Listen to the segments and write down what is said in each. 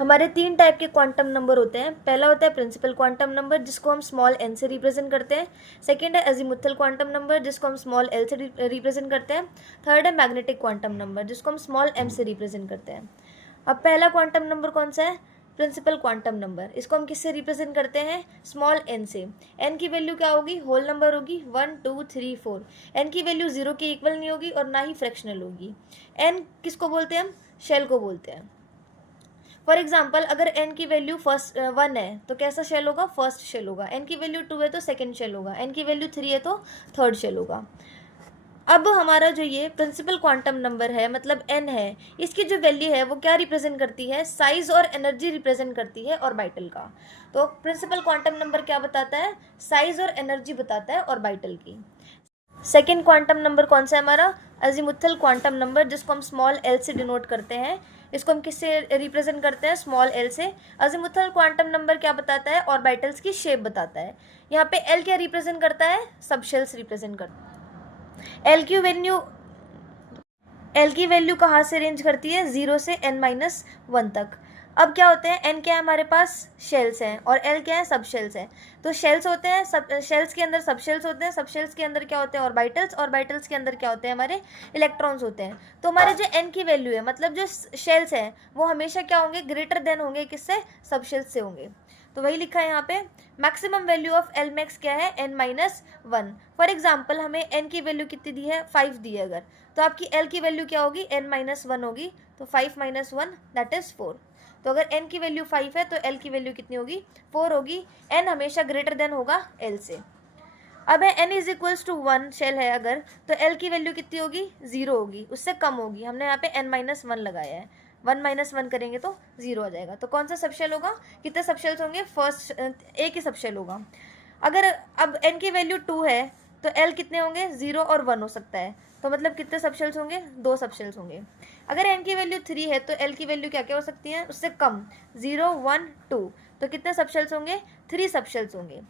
हमारे 3 टाइप के quantum number होते हैं। पहला होता है प्रिंसिपल क्वांटम नंबर जिसको हम स्मॉल n से रिप्रेजेंट करते हैं। सेकंड है अजीमुथल क्वांटम नंबर जिसको हम स्मॉल l से रिप्रेजेंट करते हैं। थर्ड है मैग्नेटिक क्वांटम नंबर जिसको हम स्मॉल m से रिप्रेजेंट करते हैं। अब पहला क्वांटम नंबर कौन सा है? Principal quantum number. इसको हम किससे रिप्रेजेंट करते हैं? स्मॉल n से। n की वैल्यू क्या होगी? होल नंबर होगी 1 2 3 4। n की वैल्यू 0 के इक्वल नहीं होगी और ना ही फ्रैक्शनल होगी। n किसको बोलते हैं? हम शेल को बोलते हैं। फॉर एग्जाम्पल अगर n की वैल्यू फर्स्ट 1 है तो कैसा शेल होगा? फर्स्ट शेल होगा। n की वैल्यू 2 है तो सेकंड शेल होगा। n की वैल्यू 3 है तो थर्ड शेल होगा। अब हमारा जो ये प्रिंसिपल क्वांटम नंबर है मतलब n है, इसकी जो वैल्यू है वो क्या रिप्रेजेंट करती है? साइज और एनर्जी रिप्रेजेंट करती है ऑर्बिटल का। तो प्रिंसिपल क्वांटम नंबर क्या बताता है? साइज और एनर्जी बताता है ऑर्बिटल की। सेकेंड क्वांटम नंबर कौन सा है हमारा? अजीमुथल क्वांटम नंबर जिसको हम स्मॉल एल से डिनोट करते हैं। इसको हम किससे रिप्रेजेंट करते हैं? स्मॉल एल से। अजीमुथल क्वांटम नंबर क्या बताता है? ऑर्बिटल्स की शेप बताता है। यहाँ पे एल क्या रिप्रेजेंट करता है? सबशेल्स रिप्रेजेंट करता है। एल की वैल्यू कहाँ से रेंज करती है? 0 से n-1 तक। अब क्या होते हैं? n क्या है हमारे पास? शेल्स हैं और l क्या है? सब शेल्स हैं। तो शेल्स होते हैं, सब शेल्स के अंदर सब शेल्स होते हैं, सब शेल्स के अंदर क्या होते हैं? ऑर्बिटल्स, ऑर्बिटल्स के अंदर क्या होते हैं? हमारे इलेक्ट्रॉन्स होते हैं। तो हमारे जो n की वैल्यू है मतलब जो शेल्स हैं वो हमेशा क्या होंगे? ग्रेटर देन होंगे किससे? सब शेल्स से होंगे। तो वही लिखा है यहाँ पे। Maximum value of L max क्या है? n-1। फॉर एग्जाम्पल हमें n की वैल्यू कितनी दी है? 5 दी है अगर, तो आपकी l की वैल्यू क्या होगी? n-1 होगी। तो 5 - 1 दैट इज 4। तो अगर n की वैल्यू 5 है तो l की वैल्यू कितनी होगी? 4 होगी। n हमेशा ग्रेटर देन होगा l से। अब है n is equals to 1 shell है अगर, तो l की वैल्यू कितनी होगी? 0 होगी, उससे कम होगी। हमने यहाँ पे n-1 लगाया है। 1 - 1 करेंगे तो 0 आ जाएगा। तो कौन सा सबशेल होगा? कितने सबशेल्स होंगे? फर्स्ट एक ही सबशेल होगा। अगर अब n की वैल्यू 2 है तो l कितने होंगे? 0 और 1 हो सकता है। तो मतलब कितने सबशेल्स होंगे? 2 सबशेल्स होंगे। अगर n की वैल्यू 3 है तो l की वैल्यू क्या क्या हो सकती है? उससे कम, 0 1 2। तो कितने सबशेल्स होंगे? 3 सबशेल्स होंगे।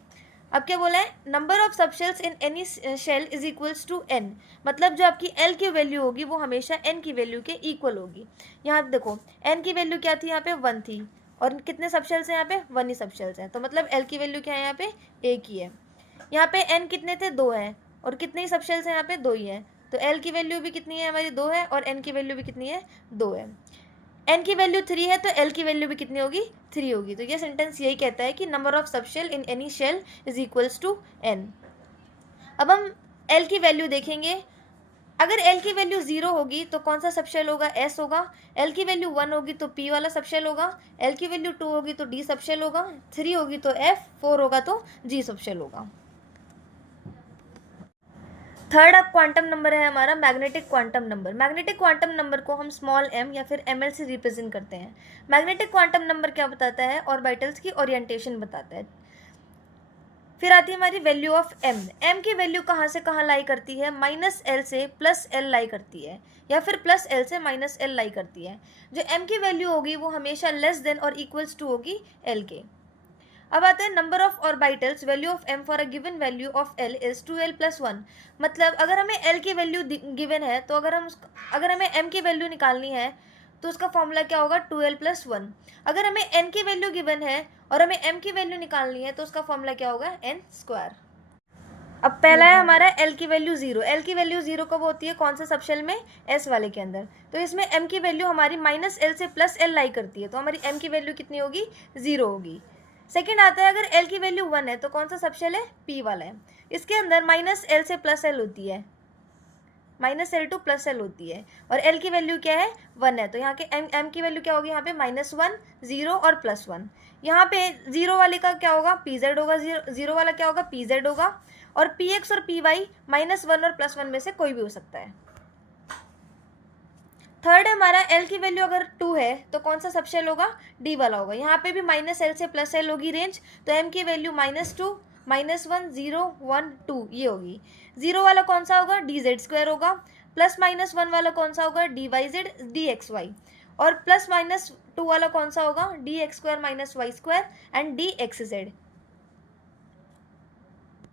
अब क्या बोला है? Number of subshells in any shell is equals to n। मतलब जो आपकी l की वैल्यू होगी वो हमेशा n की वैल्यू के इक्वल होगी। यहाँ देखो n की वैल्यू क्या थी? यहाँ पे 1 थी और कितने सबशेल्स हैं? यहाँ पे 1 ही सबशेल्स हैं। तो मतलब l की वैल्यू क्या है? यहाँ पे 1 ही है। यहाँ पे n कितने थे? 2 हैं और कितने ही सबशेल्स हैं? यहाँ पे 2 ही हैं। तो l की वैल्यू भी कितनी है हमारी? 2 है और n की वैल्यू भी कितनी है? 2 है। n की वैल्यू 3 है तो l की वैल्यू भी कितनी होगी? 3 होगी। तो ये सेंटेंस यही कहता है कि number of subshell in any shell is equals to n। अब हम l की वैल्यू देखेंगे। अगर l की वैल्यू 0 होगी तो कौन सा सबशेल होगा? s होगा। l की वैल्यू 1 होगी तो p वाला सबशेल होगा। l की वैल्यू 2 होगी तो d सबशेल होगा। 3 होगी तो f, 4 होगा तो g सबशेल होगा। थर्ड अब क्वांटम नंबर है हमारा magnetic quantum number. Magnetic quantum number को हम स्मॉल m या फिर ml से रिप्रेजेंट करते हैं। मैग्नेटिक क्वांटम नंबर क्या बताता है? ऑर्बिटल्स की ओरिएंटेशन बताता है। फिर आती है हमारी वैल्यू ऑफ m। m की वैल्यू कहाँ से कहाँ लाई करती है? -l से +l लाई करती है या फिर +l से -l लाई करती है। जो m की वैल्यू होगी वो हमेशा लेस देन और इक्वल्स टू होगी l के। अब आते हैं number of orbitals. Value of m for a given value of l is 2l + 1। मतलब अगर हमें l की वैल्यू गिवन है तो अगर हमें m की वैल्यू निकालनी है तो उसका फॉर्मूला क्या होगा? 2l + 1। अगर हमें n की वैल्यू गिवन है और हमें m की वैल्यू निकालनी है तो उसका फॉर्मूला क्या होगा? n²। अब पहला है हमारा l की वैल्यू 0। l की वैल्यू 0 कब होती है? कौन से सबशेल में? s वाले के अंदर। तो इसमें m की वैल्यू हमारी -l से +l लाई करती है तो हमारी m की वैल्यू कितनी होगी? 0 होगी। सेकेंड आता है अगर l की वैल्यू 1 है तो कौन सा सबशेल है? p वाला है। इसके अंदर -l से +l होती है, -l to +l होती है और l की वैल्यू क्या है? 1 है। तो यहाँ के m की वैल्यू क्या होगी? यहाँ पे -1 0 और +1। यहाँ पे 0 वाले का क्या होगा? pz होगा। 0 वाला क्या होगा? pz होगा। और px और py -1 और +1 में से कोई भी हो सकता है। थर्ड हमारा l की वैल्यू अगर 2 है तो कौन सा सबशेल होगा? d वाला होगा। यहाँ पे भी -l से +l होगी रेंज। तो m की वैल्यू -2 -1 0 1 2 ये होगी। 0 वाला कौन सा होगा? dz² होगा। +-1 वाला कौन सा होगा? dyz dxy। और +-2 वाला कौन सा होगा? dx² - y² and dxz।